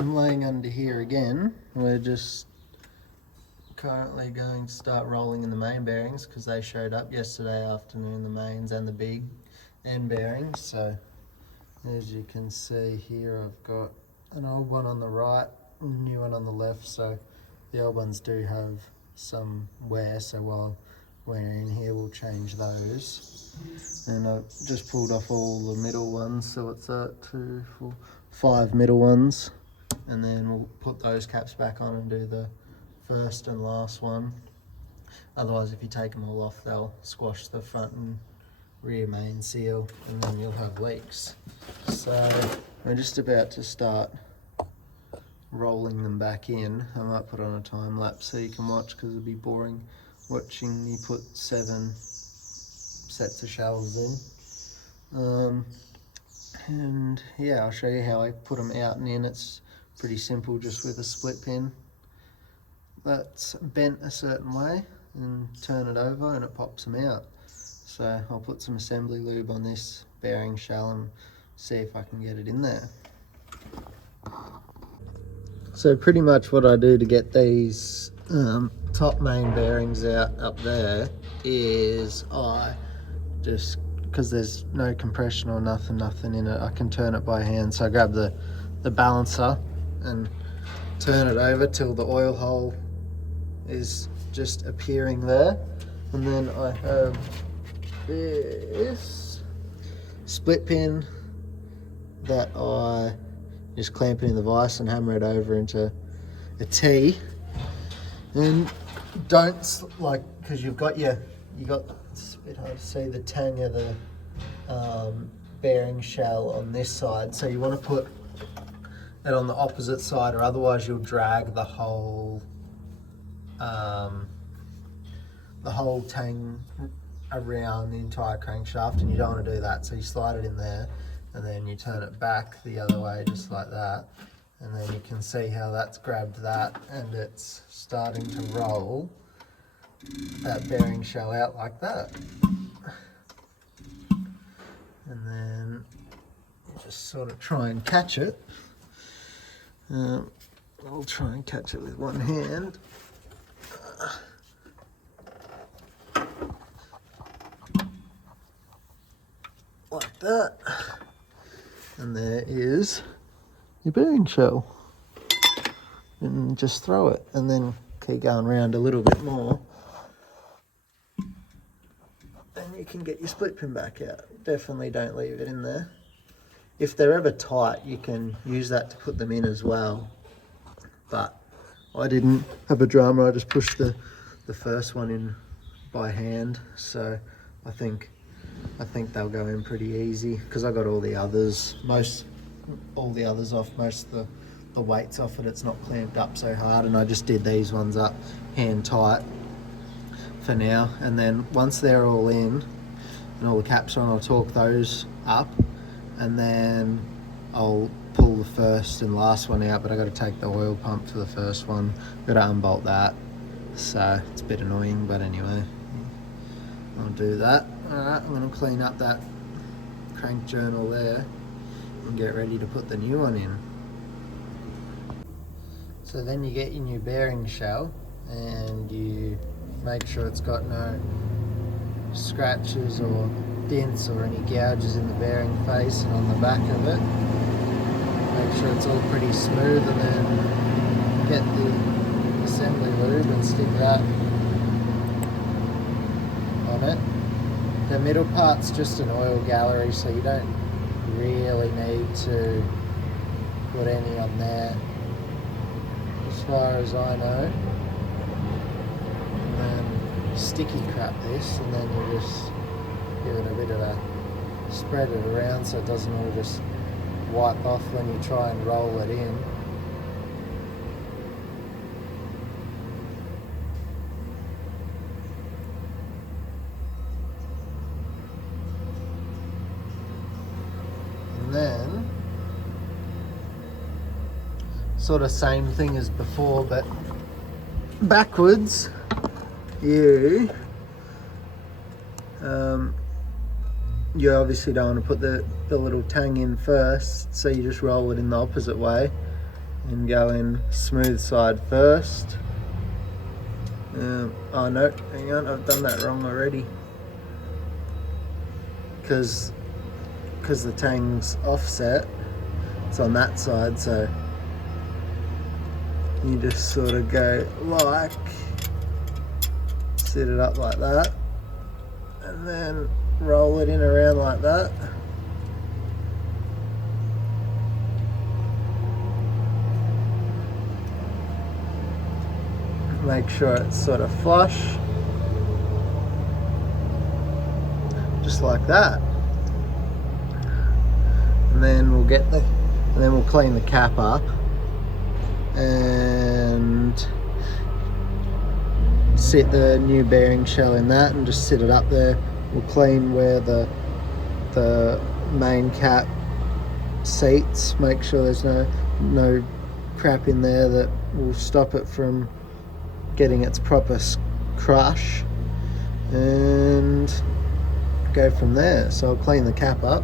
I'm laying under here again. We're just currently going to start rolling in the main bearings because they showed up yesterday afternoon, the mains and the big end bearings. So as you can see here, I've got an old one on the right, a new one on the left. So the old ones do have some wear, so while we're in here we'll change those. And I've just pulled off all the middle ones, so it's 2, 4, 5 middle ones, and then we'll put those caps back on and do the first and last one. Otherwise, if you take them all off, they'll squash the front and rear main seal, and then you'll have leaks. So we're just about to start rolling them back in. I might put on a time lapse so you can watch, because it'll be boring watching me put 7 sets of shells in. And yeah, I'll show you how I put them out and in. It's pretty simple, just with a split pin that's bent a certain way, and turn it over and it pops them out. So I'll put some assembly lube on this bearing shell and see if I can get it in there. So pretty much what I do to get these top main bearings out up there is I just, because there's no compression or nothing in it, I can turn it by hand. So I grab the balancer and turn it over till the oil hole is just appearing there, and then I have this split pin that I just clamp it in the vise and hammer it over into a T. And don't, like, because you got it's a bit hard to see, the tang of the bearing shell on this side, so you want to put it on the opposite side, or otherwise you'll drag the whole tang around the entire crankshaft, and you don't want to do that. So you slide it in there, and then you turn it back the other way, just like that, and then you can see how that's grabbed that, and it's starting to roll that bearing shell out like that. And then you just sort of try and catch it. I'll try and catch it with one hand. Like that. And there is your bearing shell. And just throw it, and then keep going around a little bit more. And you can get your split pin back out. Definitely don't leave it in there. If they're ever tight, you can use that to put them in as well. But I didn't have a drama, I just pushed the first one in by hand. So I think they'll go in pretty easy, because I got all the others off, most of the weights off it. It's not clamped up so hard, and I just did these ones up hand tight for now. And then once they're all in and all the caps are on, I'll torque those up, and then I'll pull the first and last one out. But I got to take the oil pump for the first one, got to unbolt that, so it's a bit annoying, but anyway, I'll do that. Alright, I'm going to clean up that crank journal there and get ready to put the new one in. So then you get your new bearing shell, and you make sure it's got no scratches or dents or any gouges in the bearing face and on the back of it. Make sure it's all pretty smooth, and then get the assembly lube and stick that on it. The middle part's just an oil gallery, so you don't really need to put any on there, as far as I know. And then sticky crap this, and then you just give it a bit of a spread it around so it doesn't all just wipe off when you try and roll it in. And then sort of same thing as before, but backwards. You obviously don't want to put the little tang in first, so you just roll it in the opposite way, and go in smooth side first. Oh no, hang on, I've done that wrong already. Because the tang's offset, it's on that side, so you just sort of go like, set it up like that, and then roll it in around like that. Make sure it's sort of flush, just like that. And then we'll clean the cap up and set the new bearing shell in that and just sit it up there. We'll clean where the main cap seats, make sure there's no crap in there that will stop it from getting its proper crush, and go from there. So I'll clean the cap up.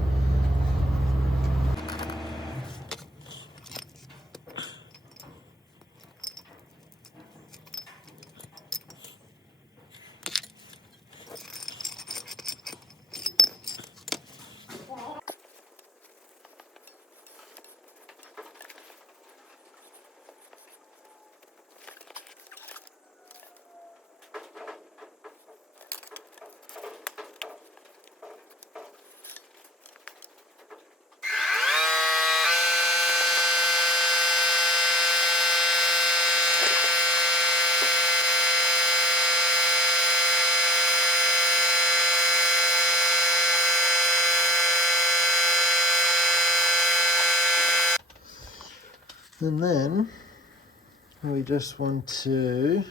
And then we just want to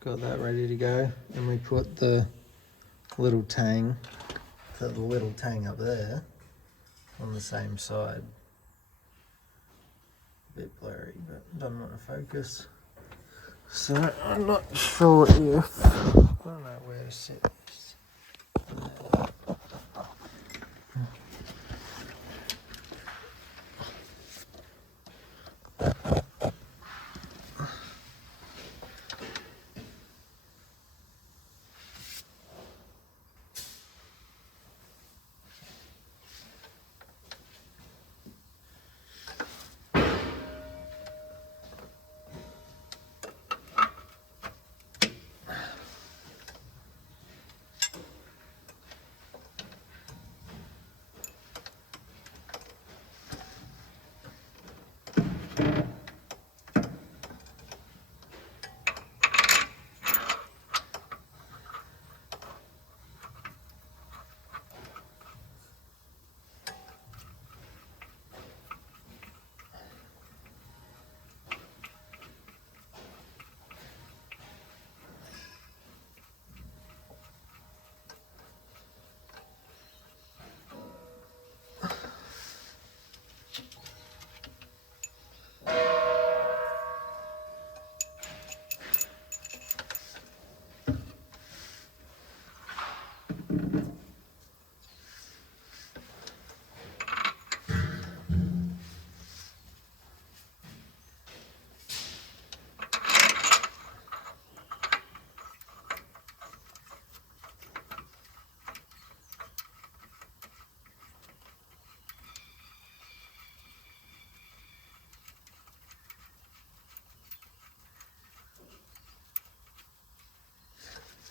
got that ready to go, and we put the little tang up there on the same side. A bit blurry, but doesn't want to focus. So I'm not sure if I don't know where to set this.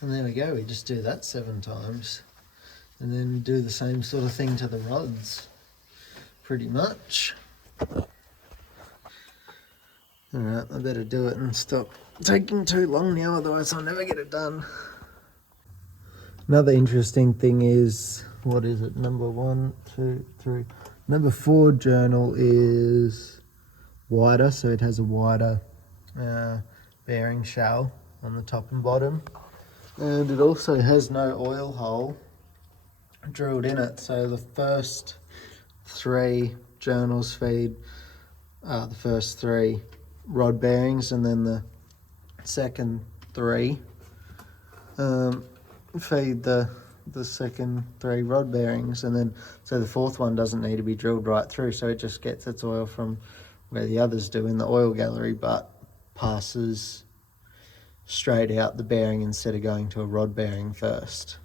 And there we go, we just do that 7 times. And then do the same sort of thing to the rods, pretty much. Alright, I better do it and stop taking too long now, otherwise I'll never get it done. Another interesting thing is, what is it, number 1, 2, 3. Number 4 journal is wider, so it has a wider bearing shell on the top and bottom. And it also has no oil hole drilled in it, so the first 3 journals feed the first 3 rod bearings, and then the second 3 feed the the second 3 rod bearings, and then so the 4th one doesn't need to be drilled right through, so it just gets its oil from where the others do in the oil gallery, but passes straight out the bearing instead of going to a rod bearing first.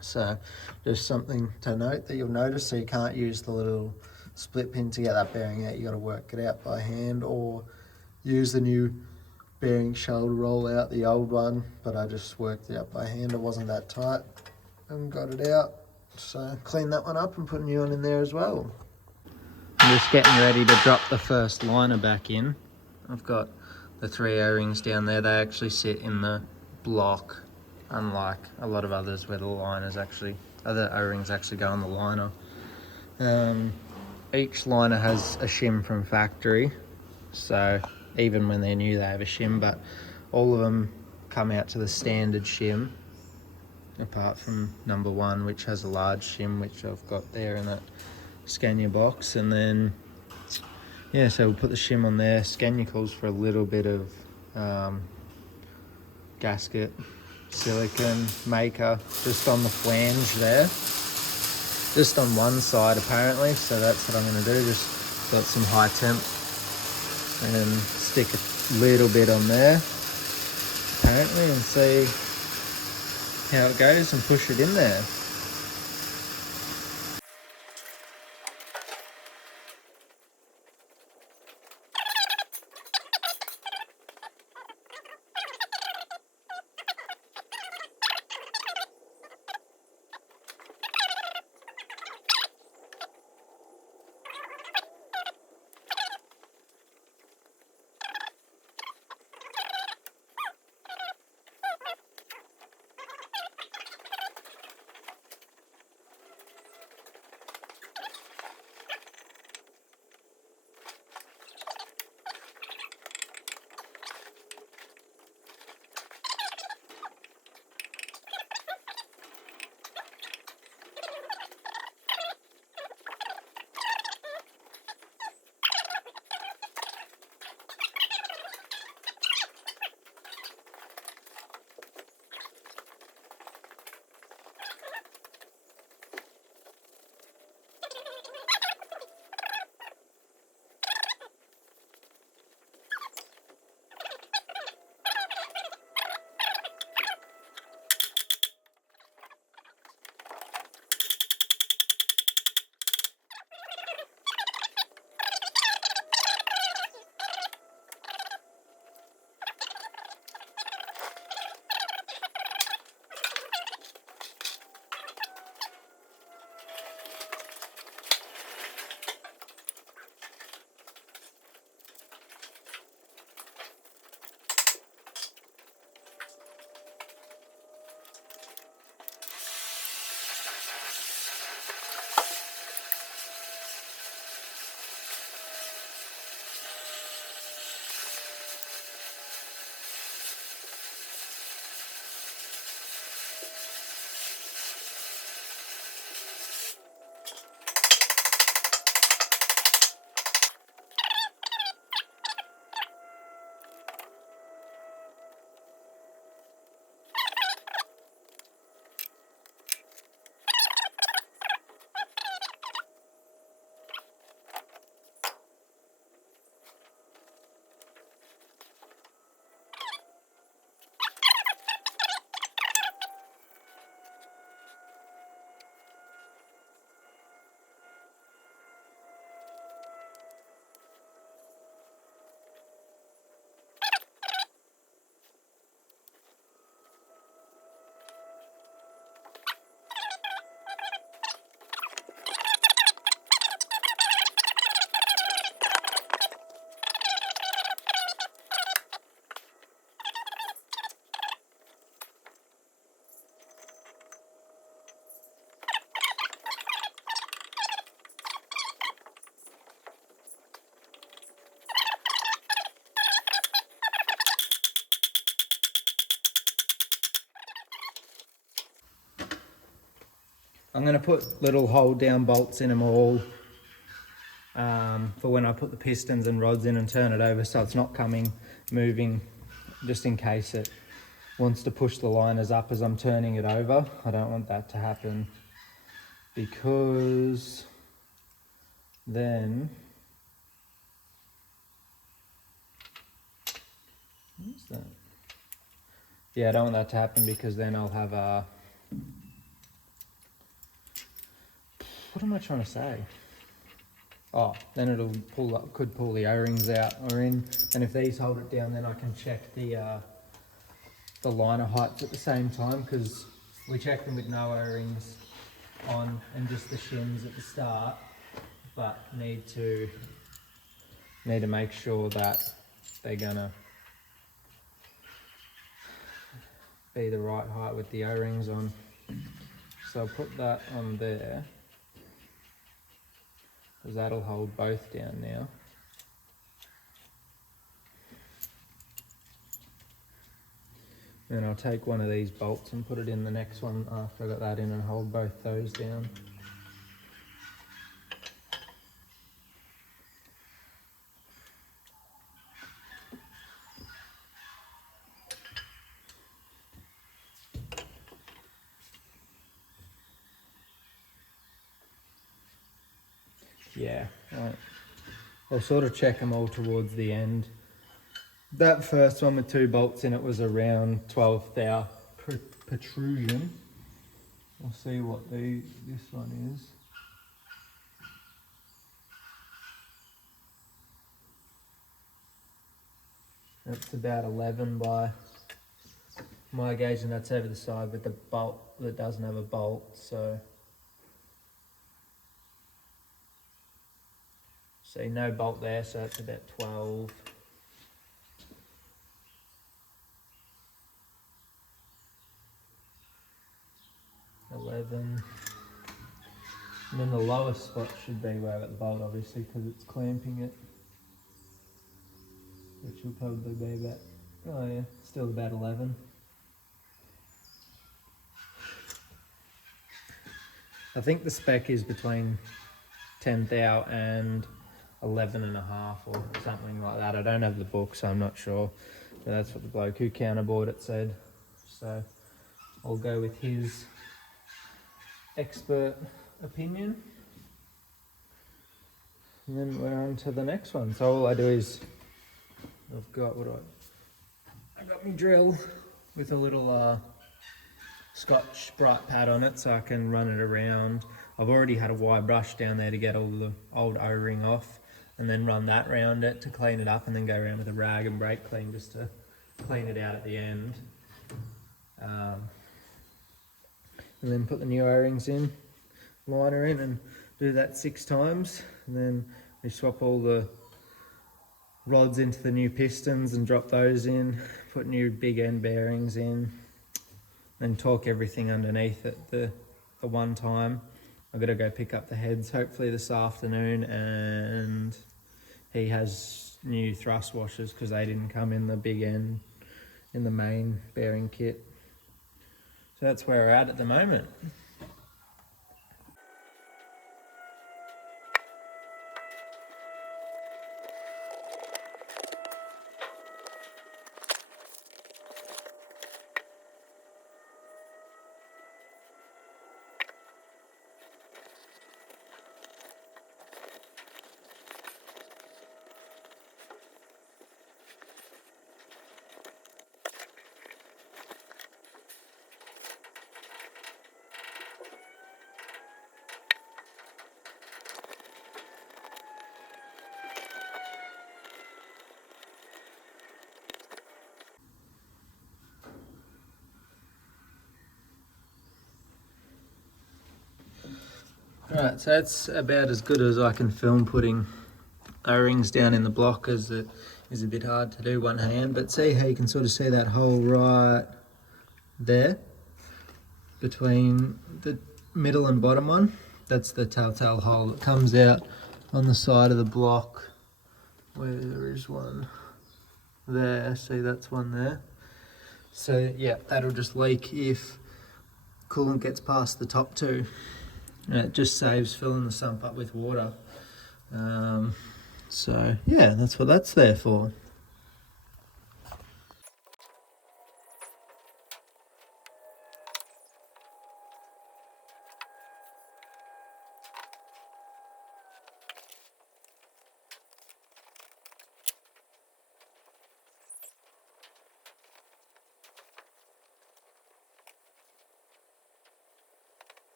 So just something to note that you'll notice. So you can't use the little split pin to get that bearing out. You got to work it out by hand or use the new bearing shell to roll out the old one, but I just worked it out by hand. It wasn't that tight and got it out. So clean that one up and put a new one in there as well. I'm just getting ready to drop the first liner back in. I've got the 3 O-rings down there. They actually sit in the block, unlike a lot of others where the liners actually, other O-rings actually go on the liner. Each liner has a shim from factory, so even when they're new they have a shim, but all of them come out to the standard shim, apart from number 1, which has a large shim, which I've got there in that Scania box. And then yeah, so we'll put the shim on there. Scania calls for a little bit of gasket silicone maker just on the flange there, just on one side apparently, so that's what I'm going to do. Just got some high temp and stick a little bit on there apparently and see how it goes and push it in there. I'm going to put little hold down bolts in them all for when I put the pistons and rods in and turn it over, so it's not moving, just in case it wants to push the liners up as I'm turning it over. I don't want that to happen, because then, what's that? Yeah, I don't want that to happen, because then I'll have a, what am I trying to say? Oh, then it'll could pull the O-rings out or in, and if these hold it down, then I can check the liner heights at the same time, because we check them with no O-rings on and just the shims at the start, but need to make sure that they're gonna be the right height with the O-rings on. So I'll put that on there, because that'll hold both down now. Then I'll take one of these bolts and put it in the next one after I got that in, and hold both those down. Yeah, right. I'll sort of check them all towards the end. That first one with 2 bolts in it was around 12 thou protrusion. We'll see what this one is. That's about 11 by my gauge, and that's over the side with the bolt that doesn't have a bolt. So see, no bolt there, so that's about 12. And then the lowest spot should be where I got the bolt, obviously, because it's clamping it, which will probably be about, oh yeah, still about 11. I think the spec is between 10 thou and 11.5 or something like that. I don't have the book, so I'm not sure, but that's what the bloke who counterbought it said. So I'll go with his expert opinion, and then we're on to the next one. So all I do is, I've got I got my drill with a little Scotch bright pad on it, so I can run it around. I've already had a wire brush down there to get all the old O-ring off, and then run that around it to clean it up, and then go around with a rag and brake clean just to clean it out at the end. And then put the new O-rings in, liner in, and do that 6 times. And then we swap all the rods into the new pistons and drop those in, put new big end bearings in, and torque everything underneath at the one time. I've got to go pick up the heads hopefully this afternoon, and he has new thrust washers because they didn't come in the big end in the main bearing kit. So that's where we're at the moment. Alright, so that's about as good as I can film putting O-rings down in the block, as it is a bit hard to do one hand, but see how you can sort of see that hole right there between the middle and bottom one. That's the telltale hole that comes out on the side of the block, where there is one there. See, that's one there. So yeah, that'll just leak if coolant gets past the top 2. And it just saves filling the sump up with water. So yeah, that's what that's there for.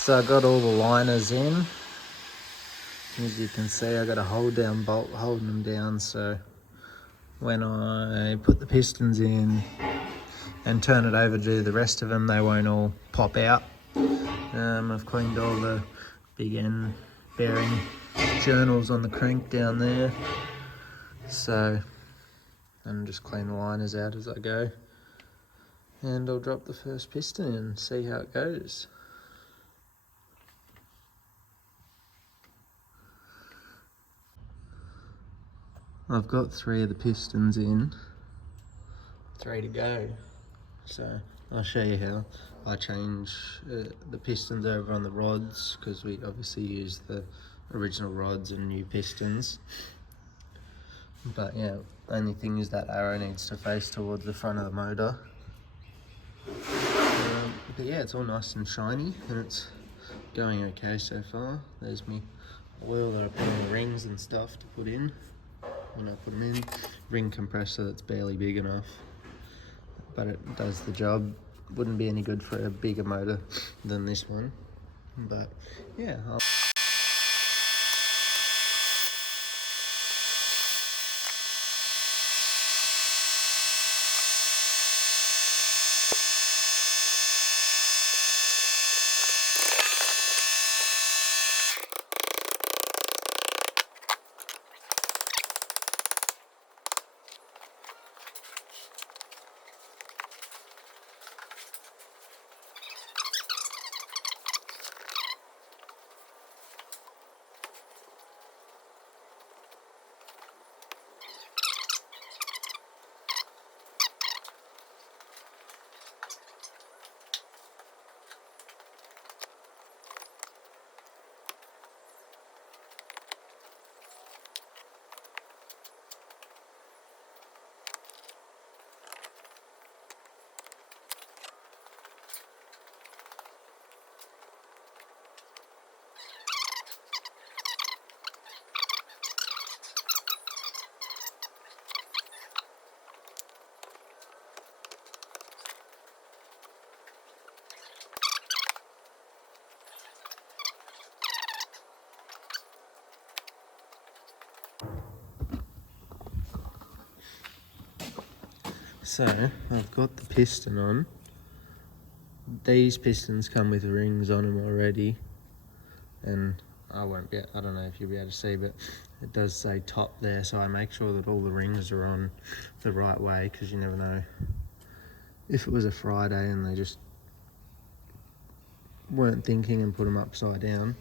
So I got all the liners in. As you can see, I got a hold down bolt holding them down, so when I put the pistons in and turn it over to do the rest of them, they won't all pop out. I've cleaned all the big end bearing journals on the crank down there, so I'm just clean the liners out as I go, and I'll drop the first piston in and see how it goes. I've got 3 of the pistons in, 3 to go, so I'll show you how I change the pistons over on the rods, because we obviously use the original rods and new pistons. But yeah, only thing is that arrow needs to face towards the front of the motor. But yeah, it's all nice and shiny and it's going okay so far. There's me oil that I put on the rings and stuff to put in when I put them in. Ring compressor that's barely big enough, but it does the job. Wouldn't be any good for a bigger motor than this one, but yeah. So I've got the piston on. These pistons come with rings on them already, and I don't know if you'll be able to see, but it does say top there, so I make sure that all the rings are on the right way, because you never know if it was a Friday and they just weren't thinking and put them upside down.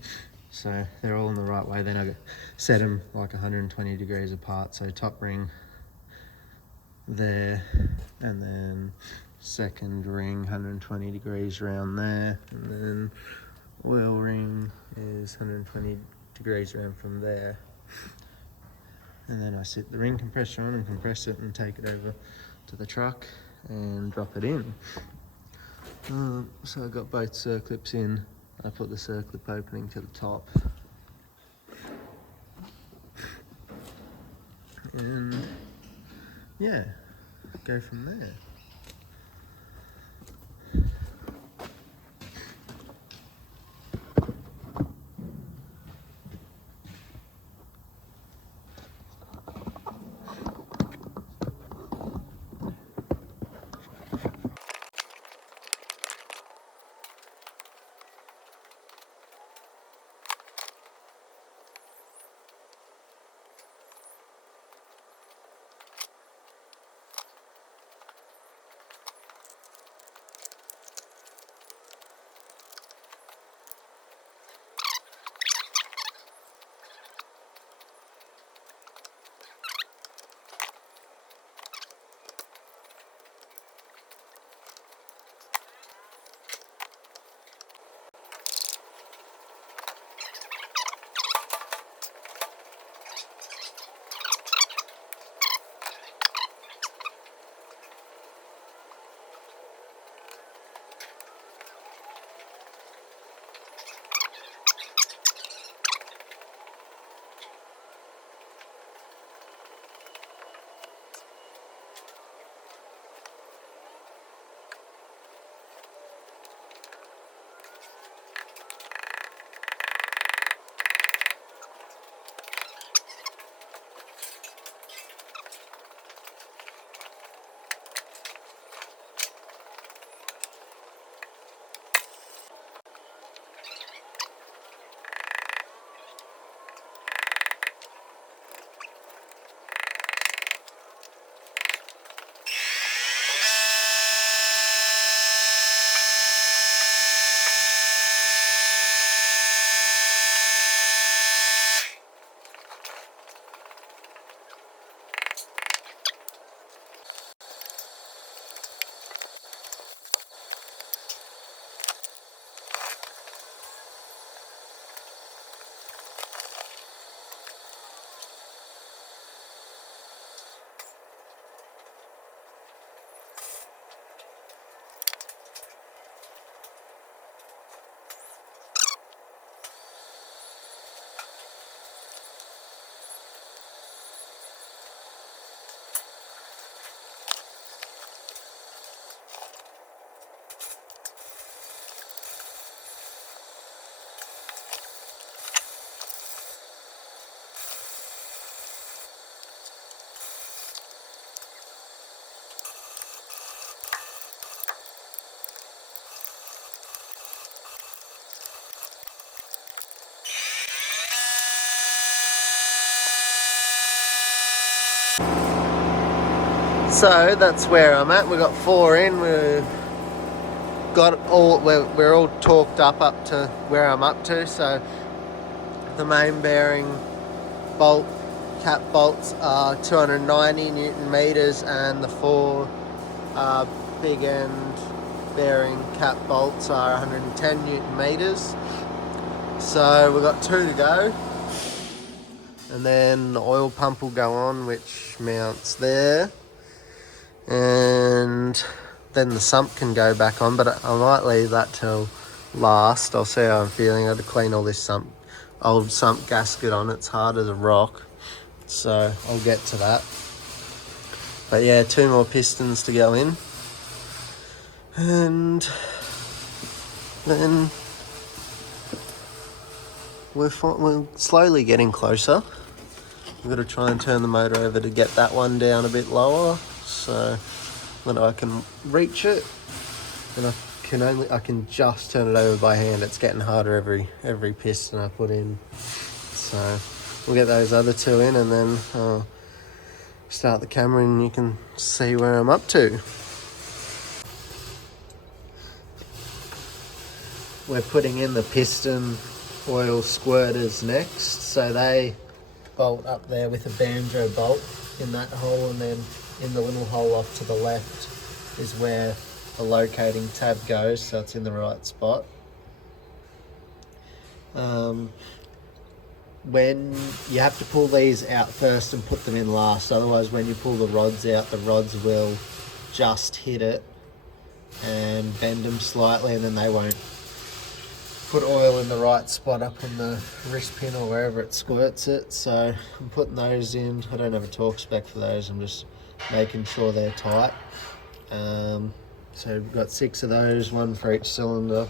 So they're all in the right way. Then I set them like 120 degrees apart, so top ring there, and then second ring 120 degrees around there, and then oil ring is 120 degrees around from there. And then I set the ring compressor on and compress it and take it over to the truck and drop it in. So I got both circlips in. I put the circlip opening to the top, and yeah, go from there. So that's where I'm at. We've got 4 in. We're all torqued up to where I'm up to. So the main bearing bolt cap bolts are 290 Newton meters, and the 4 big end bearing cap bolts are 110 Newton meters. So we've got 2 to go, and then the oil pump will go on, which mounts there, and then the sump can go back on, but I might leave that till last. I'll see how I'm feeling. I had to clean all this old sump gasket on. It's hard as a rock, so I'll get to that. But yeah, 2 more pistons to go in, and then we're slowly getting closer. We've got to try and turn the motor over to get that one down a bit lower, so that I can reach it. And I can just turn it over by hand. It's getting harder every piston I put in. So we'll get those other 2 in, and then I'll start the camera and you can see where I'm up to. We're putting in the piston oil squirters next, so they bolt up there with a banjo bolt in that hole, and then in the little hole off to the left is where the locating tab goes, so it's in the right spot. When you have to pull these out first and put them in last, otherwise when you pull the rods out, the rods will just hit it and bend them slightly, and then they won't put oil in the right spot up on the wrist pin or wherever it squirts it. So I'm putting those in. I don't have a torque spec for those, I'm just making sure they're tight. So we've got 6 of those, 1 for each cylinder.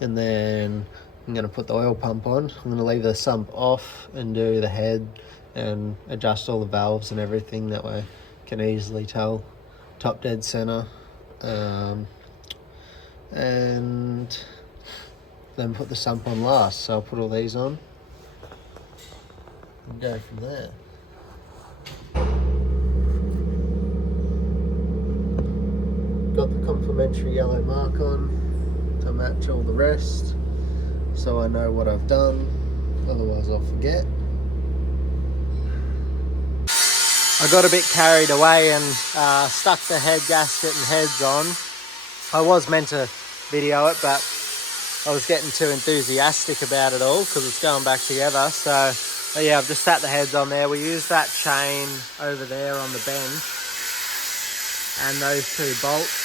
And then I'm going to put the oil pump on. I'm going to leave the sump off and do the head and adjust all the valves and everything. That way I can easily tell top dead center. And then put the sump on last. So I'll put all these on and go from there. Got the complimentary yellow mark on to match all the rest, so I know what I've done, otherwise I'll forget. I got a bit carried away and stuck the head gasket and heads on. I was meant to video it, but I was getting too enthusiastic about it all because it's going back together. So yeah, I've just sat the heads on there. We used that chain over there on the bench and those 2 bolts,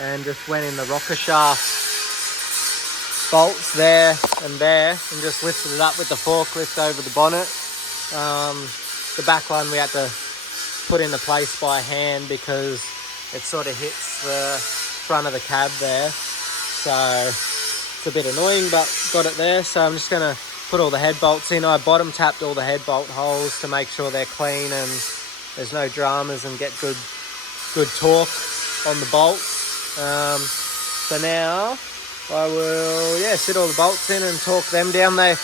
and just went in the rocker shaft bolts there and just lifted it up with the forklift over the bonnet. The back one we had to put into place by hand because it sort of hits the front of the cab there, so it's a bit annoying, but got it there. So I'm just going to put all the head bolts in. I bottom tapped all the head bolt holes to make sure they're clean and there's no dramas, and get good torque on the bolts. So now I will sit all the bolts in and torque them down. They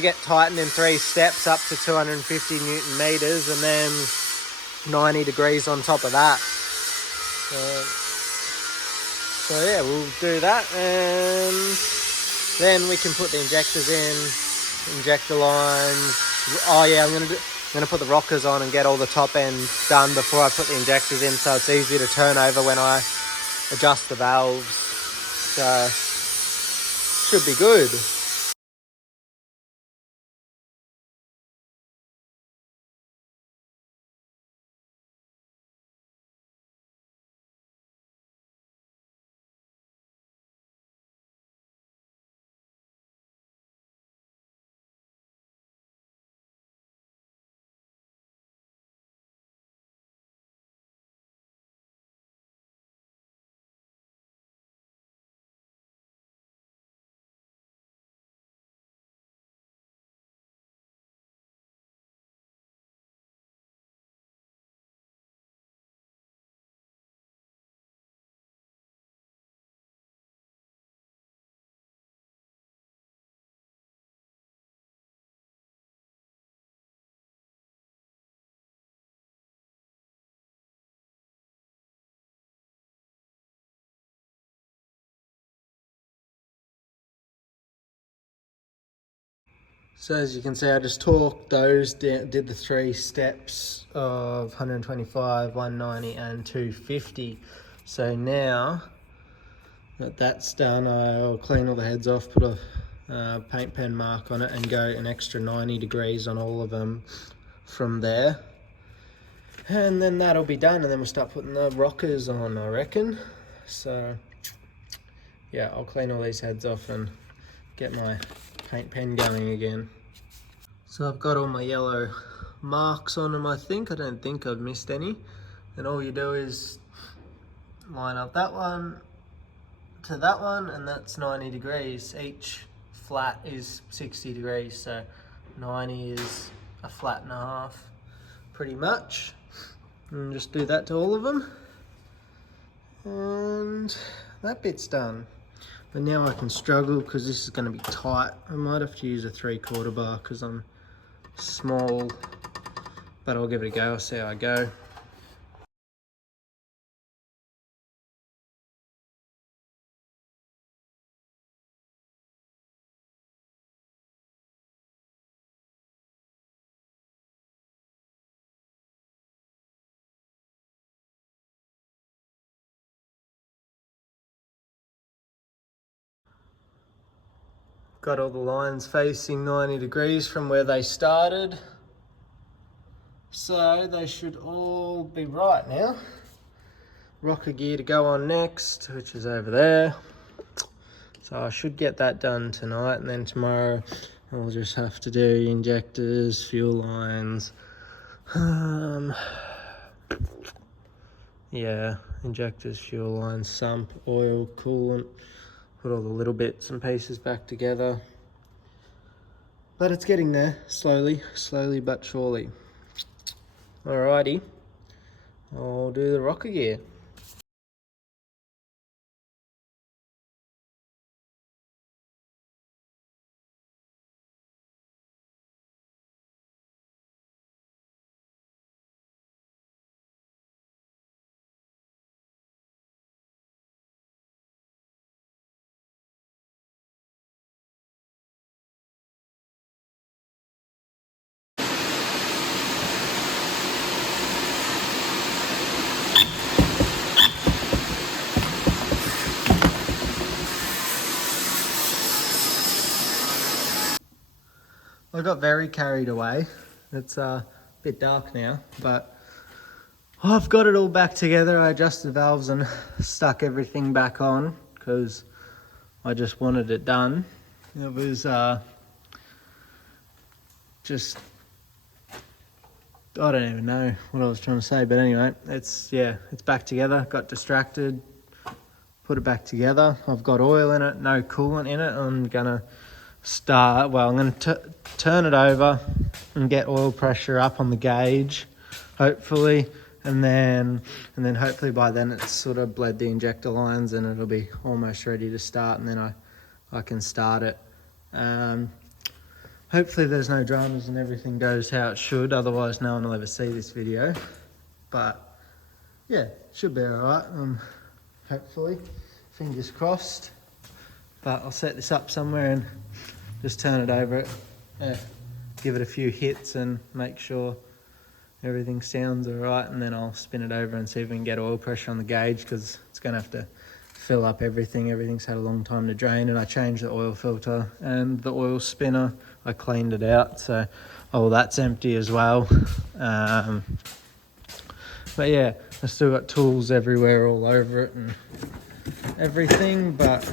get tightened in 3 steps up to 250 Newton meters, and then 90 degrees on top of that. So yeah, we'll do that, and then we can put the injectors in, injector lines. Oh yeah, I'm gonna put the rockers on and get all the top end done before I put the injectors in, so it's easy to turn over when I adjust the valves. So should be good. So as you can see, I just torqued those, did the 3 steps of 125, 190 and 250. So now that that's done, I'll clean all the heads off, put a paint pen mark on it and go an extra 90 degrees on all of them from there. And then that'll be done, and then we'll start putting the rockers on, I reckon. So yeah, I'll clean all these heads off and get my paint pen going again. So I've got all my yellow marks on them, I think. I don't think I've missed any. And all you do is line up that one to that one, and that's 90 degrees. Each flat is 60 degrees, so 90 is a flat and a half, pretty much. And just do that to all of them. And that bit's done. But now I can struggle because this is going to be tight. I might have to use a 3/4 bar because I'm small, but I'll give it a go. I'll see how I go. Got all the lines facing 90 degrees from where they started. So they should all be right now. Rocker gear to go on next, which is over there. So I should get that done tonight, and then tomorrow I'll just have to do injectors, fuel lines. Yeah, injectors, fuel lines, sump, oil, coolant. Put all the little bits and pieces back together. But it's getting there, slowly but surely. Alrighty, I'll do the rocker gear. I got very carried away. It's a bit dark now, but I've got it all back together. I adjusted valves and stuck everything back on because I just wanted it done. It was just, I don't even know what I was trying to say, but anyway, it's back together. Got distracted, put it back together. I've got oil in it, no coolant in it. I'm gonna I'm gonna turn it over and get oil pressure up on the gauge, hopefully, and then hopefully by then it's sort of bled the injector lines and it'll be almost ready to start, and then I can start it. Hopefully there's no dramas and everything goes how it should, otherwise no one will ever see this video. But yeah, should be alright, hopefully, fingers crossed. But I'll set this up somewhere and just turn it over, give it a few hits and make sure everything sounds alright, and then I'll spin it over and see if we can get oil pressure on the gauge, because it's going to have to fill up everything. Everything's had a long time to drain, and I changed the oil filter and the oil spinner. I cleaned it out, so that's empty as well. But yeah, I still got tools everywhere all over it and everything, but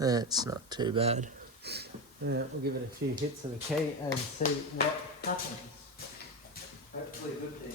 it's not too bad. Yeah, we'll give it a few hits of the key and see what happens. Hopefully good things.